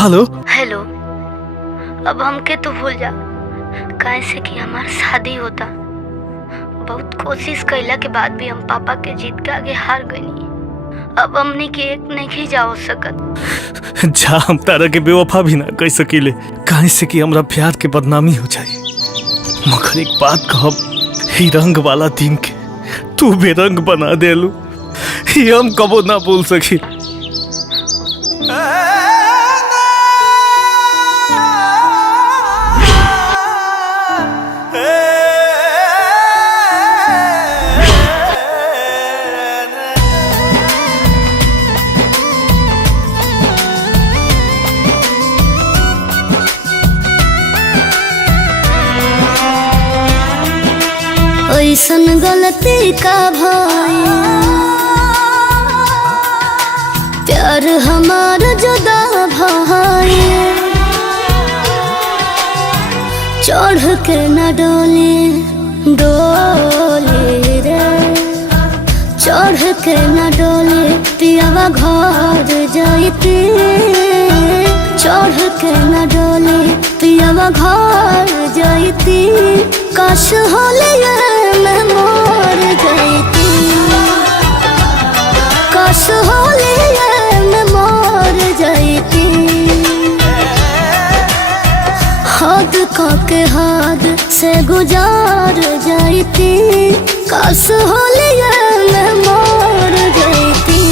Hello hello. अब हमके तो भूल जा, कैसे कि हमार शादी होता। बहुत कोशिश कैला के बाद भी हम पापा के जीत के आगे हार गईनी। अब हमने के एक नहीं जाओ सकत। जा हम तारा के बेवफा भी ना कह सकीले, काहे से कि हमरा प्यार के बदनामी हो जाए। मगर एक बात कहब, ही रंग वाला दिन के तू बेरंग बना देलू, ये हम कबो ना भूल सकी। ऐसन गलती का भाई, प्यार हमार जुदा भाई। चढ़ के न डोली डोली रे, चढ़ के न डोली पियावा घर जाइती। चढ़ के न डोली पियावा घर जाइती। काश होलिया मैं मर जाइती। काश होलिया मैं मर जाइती। हद के हद से गुजार जाइती। काश होलिया मैं मर जाइती।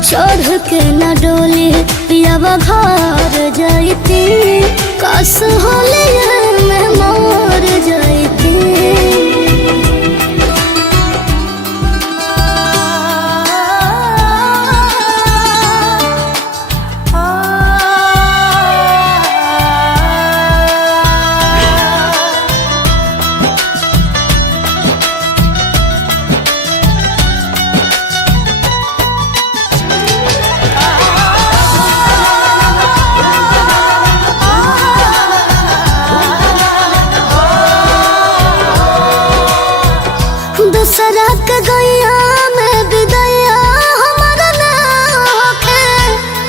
चढ़ के न डोली पियावा घर जाइती। काश होलिया मैं मर जाइती। सड़क गैया में बिदैया हमारा ना होखे।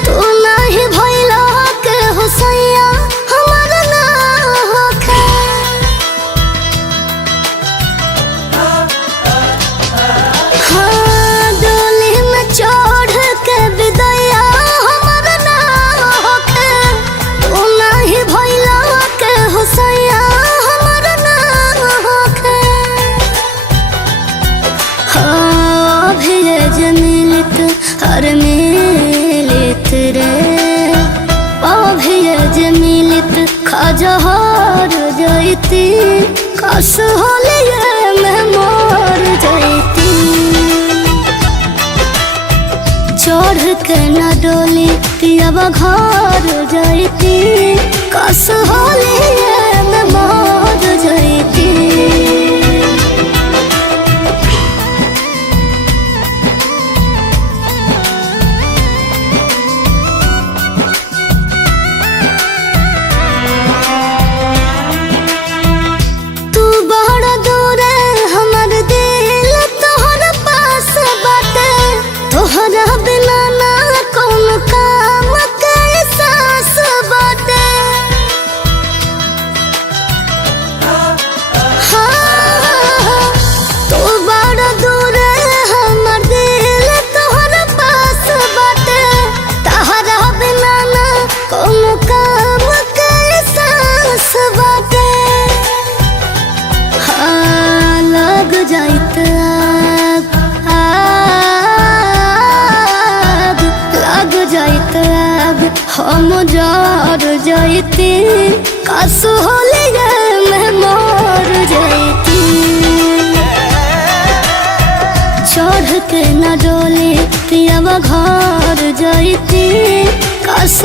तू नहीं भइला के हुसैया हमारा ना होखे। हाँ डोली में चढ़ के बिदैया हमारा ना होखे। तू नहीं भइला के हुसैया हमारा ना होखे। जमीलित हर मिलित रे, अभी जमीलित खजहर जाइती। काश होलिया मैं मर जाइती। चढ़ के न डोली पियावा घर जाइती। काश होलिया मैं मर जाइती। तोहरा बिना ना कौन काम के सास बाटे। हाँ तू बड़ा दूर हमर दिल तोहरा पास बाटे। तोहरा बिना ना कौन काम के सास बाटे। हाँ लग जाइत हम जार जाइती। काश होलिया मैं मर जाइती। चढ़ के न डोली पियावा घर जाइती। काश